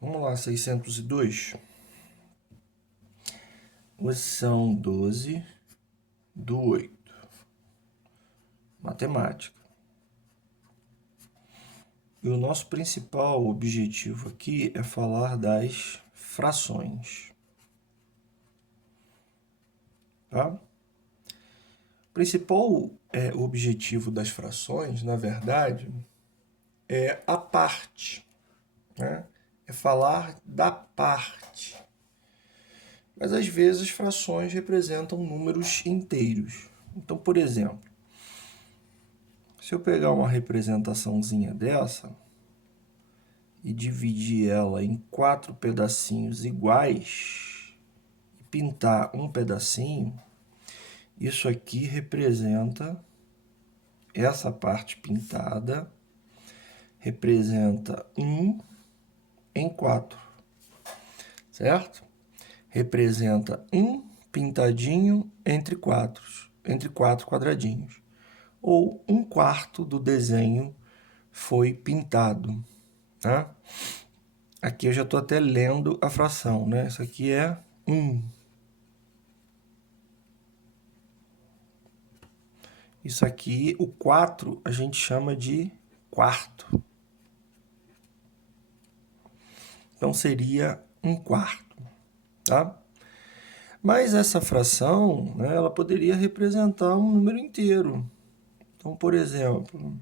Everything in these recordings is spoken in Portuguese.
Vamos lá, 602. São 12 do 8. Matemática. E o nosso principal objetivo aqui é falar das frações. Tá? O principal objetivo das frações, na verdade, é a parte, né? É falar da parte. Mas às vezes as frações representam números inteiros. Então, por exemplo, se eu pegar uma representaçãozinha dessa e dividir ela em 4 pedacinhos iguais e pintar um pedacinho, isso aqui representa essa parte pintada, representa 1 em 4, certo? Representa 1 pintadinho entre 4 quadradinhos. Ou 1/4 do desenho foi pintado. Tá? Aqui eu já estou até lendo a fração, né? Isso aqui é 1. Isso aqui, o 4, a gente chama de quarto. Então, seria 1/4, tá? Mas essa fração, né, ela poderia representar um número inteiro. Então, por exemplo,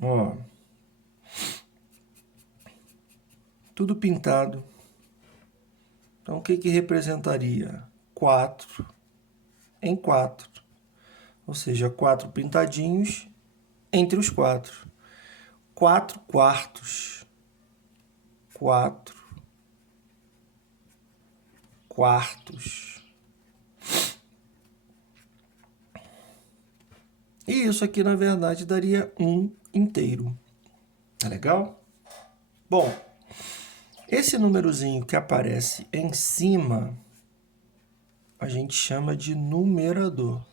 ó, tudo pintado. Então, o que que representaria? 4 em 4. Ou seja, 4 pintadinhos entre os 4. 4 quartos. 4 quartos. E isso aqui, na verdade, daria 1 inteiro. Tá legal? Bom, esse númerozinho que aparece em cima, a gente chama de numerador.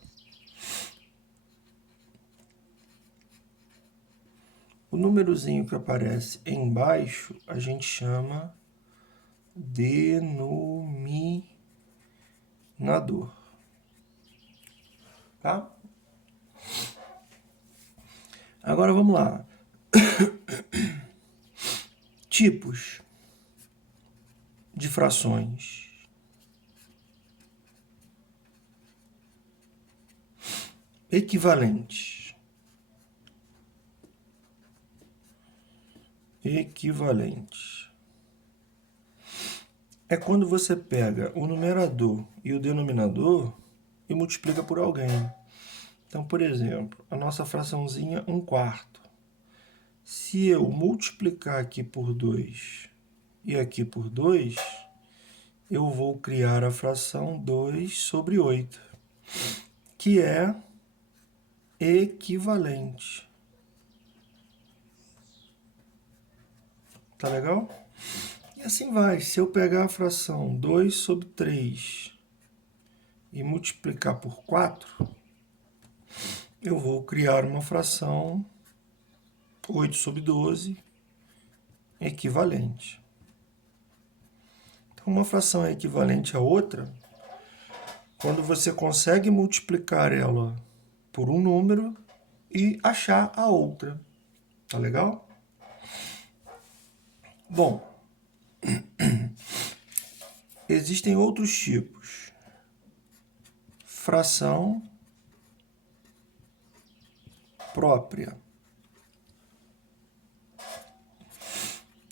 O númerozinho que aparece embaixo, a gente chama denominador. Tá? Agora vamos lá. Tipos de frações. Equivalentes. Equivalentes. É quando você pega o numerador e o denominador e multiplica por alguém. Então, por exemplo, a nossa fraçãozinha 1/4. Se eu multiplicar aqui por 2 e aqui por 2, eu vou criar a fração 2 sobre 8, que é equivalente. Tá legal? E assim vai. Se eu pegar a fração 2 sobre 3 e multiplicar por 4, eu vou criar uma fração 8 sobre 12 equivalente. Então, uma fração é equivalente a outra quando você consegue multiplicar ela por um número e achar a outra. Tá legal? Bom, existem outros tipos. Fração própria.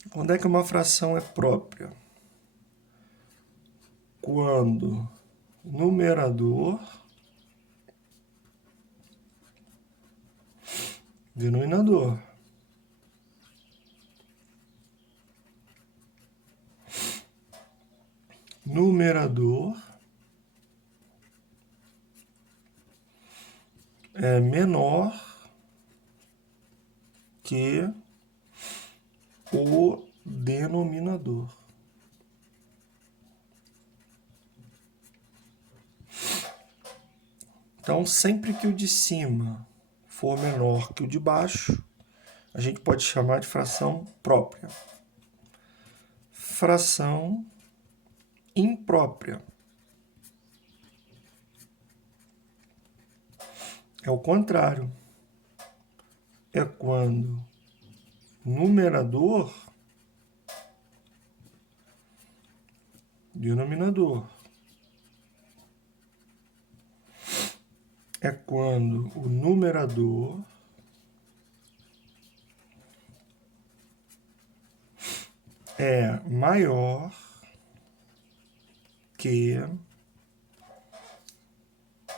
Quando é que uma fração é própria? Quando numerador, denominador. Numerador é menor que o denominador. Então, sempre que o de cima for menor que o de baixo, a gente pode chamar de fração própria. Fração imprópria é o contrário. É quando numerador, denominador. É quando o numerador é maior que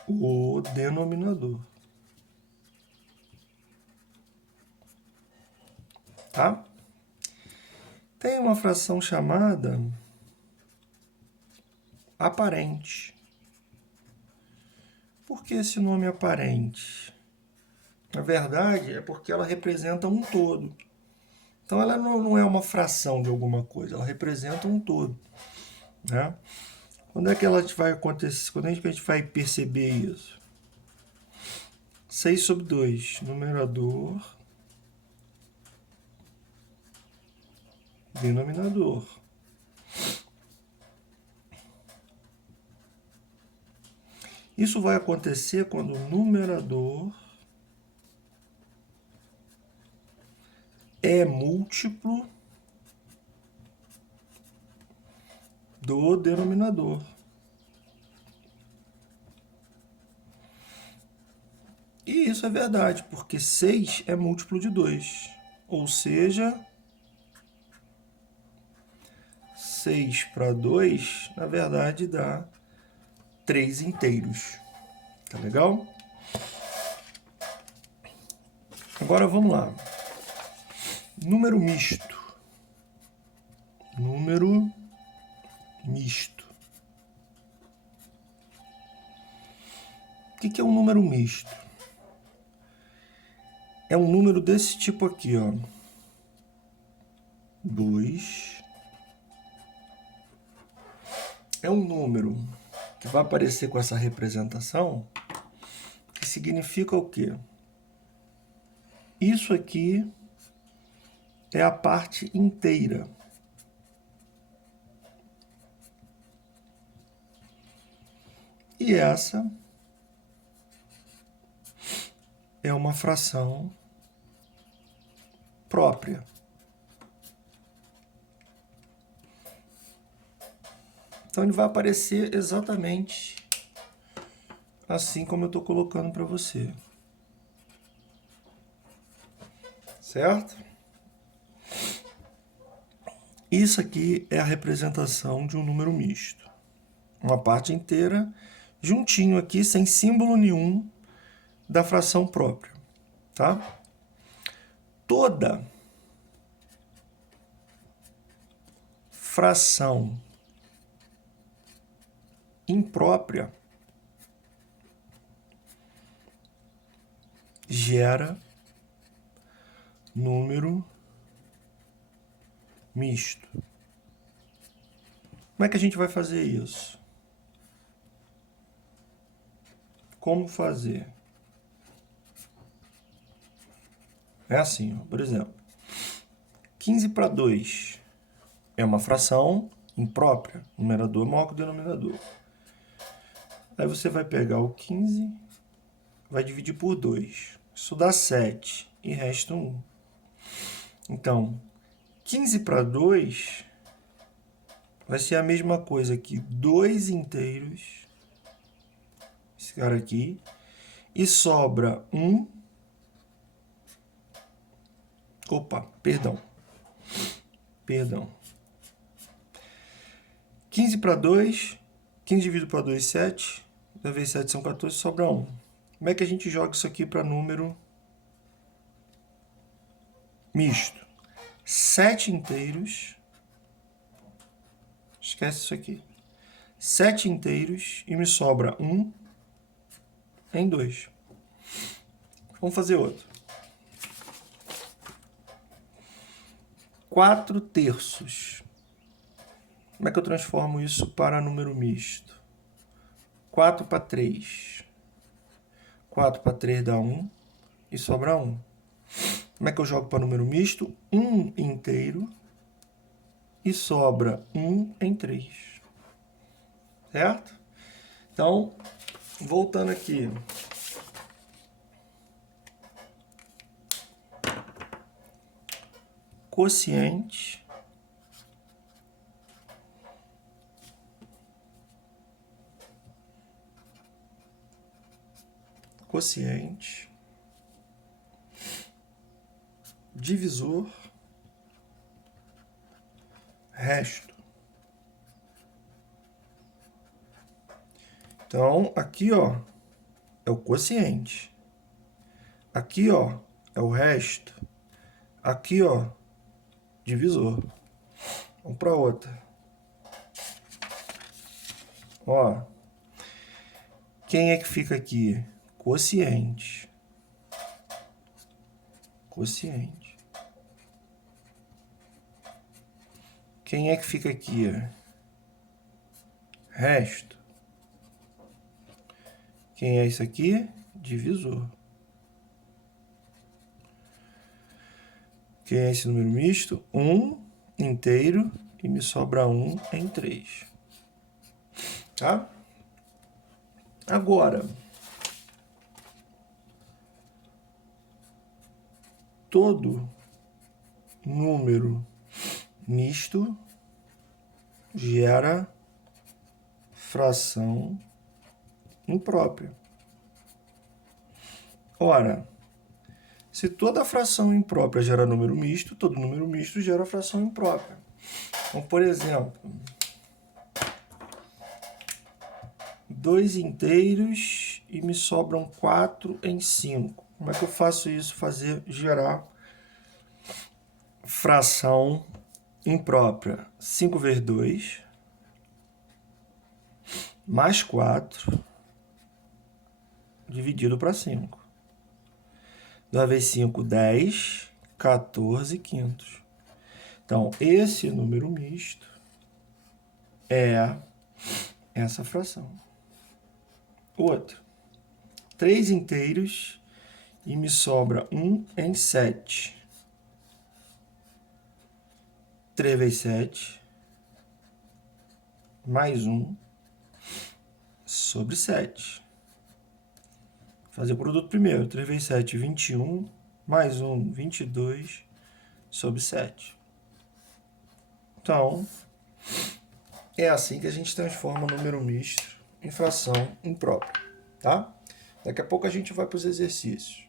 o denominador. Tá? Tem uma fração chamada aparente. Por que esse nome aparente? Na verdade, é porque ela representa um todo. Então, ela não é uma fração de alguma coisa, ela representa um todo. Né? Quando é que ela vai acontecer? Quando é que a gente vai perceber isso? 6/2, numerador, denominador. Isso vai acontecer quando o numerador é múltiplo do denominador. E isso é verdade, porque 6 é múltiplo de 2. Ou seja, 6 para 2, na verdade, dá 3 inteiros. Tá legal? Agora vamos lá. Número misto. Número misto. O que é um número misto? É um número desse tipo aqui, ó. 2. É um número que vai aparecer com essa representação, que significa o quê? Isso aqui é a parte inteira. E essa é uma fração própria. Então, ele vai aparecer exatamente assim como eu estou colocando para você. Certo? Isso aqui é a representação de um número misto. Uma parte inteira, juntinho aqui, sem símbolo nenhum da fração própria. Tá? Toda fração imprópria gera número misto. Como é que a gente vai fazer isso? Como fazer? É assim, ó, por exemplo, 15 para 2 é uma fração imprópria, numerador maior que o denominador. Aí você vai pegar o 15, vai dividir por 2. Isso dá 7 e resta 1. Então, 15 para 2 vai ser a mesma coisa que 2 inteiros, esse cara aqui, e sobra 1. Opa, perdão. 15 para 2, 15 dividido para 2, 7. 2 vezes 7 são 14, sobra 1. Como é que a gente joga isso aqui para número misto? 7 inteiros. Esquece isso aqui. 7 inteiros e me sobra 1 em 2. Vamos fazer outro. 4 terços. Como é que eu transformo isso para número misto? 4 para 3. 4 para 3 dá 1 e sobra 1. Como é que eu jogo para número misto? 1 inteiro e sobra 1 em 3. Certo? Então, voltando aqui. Quociente divisor, resto. Então, aqui, ó, é o quociente. Aqui, ó, é o resto. Aqui, ó, divisor. Vamos para outra. Ó, quem é que fica aqui? Quociente. Quociente. Quem é que fica aqui? Resto. Quem é isso aqui? Divisor. Quem é esse número misto? 1 inteiro e me sobra 1 em 3. Tá? Agora, todo número misto gera fração imprópria. Ora, se toda fração imprópria gera número misto, todo número misto gera fração imprópria. Então, por exemplo, 2 inteiros e me sobram 4 em 5. Como é que eu faço isso? Gerar fração imprópria. 5 vezes 2, mais 4, dividido para 5. 2 vezes 5, 10, 14 quintos. Então, esse número misto é essa fração. Outro. 3 inteiros e me sobra 1 em 7. 3 vezes 7, mais 1 sobre 7. Fazer o produto primeiro. 3 vezes 7, 21, mais 1, 22 sobre 7. Então, é assim que a gente transforma o número misto em fração imprópria, tá? Daqui a pouco a gente vai para os exercícios.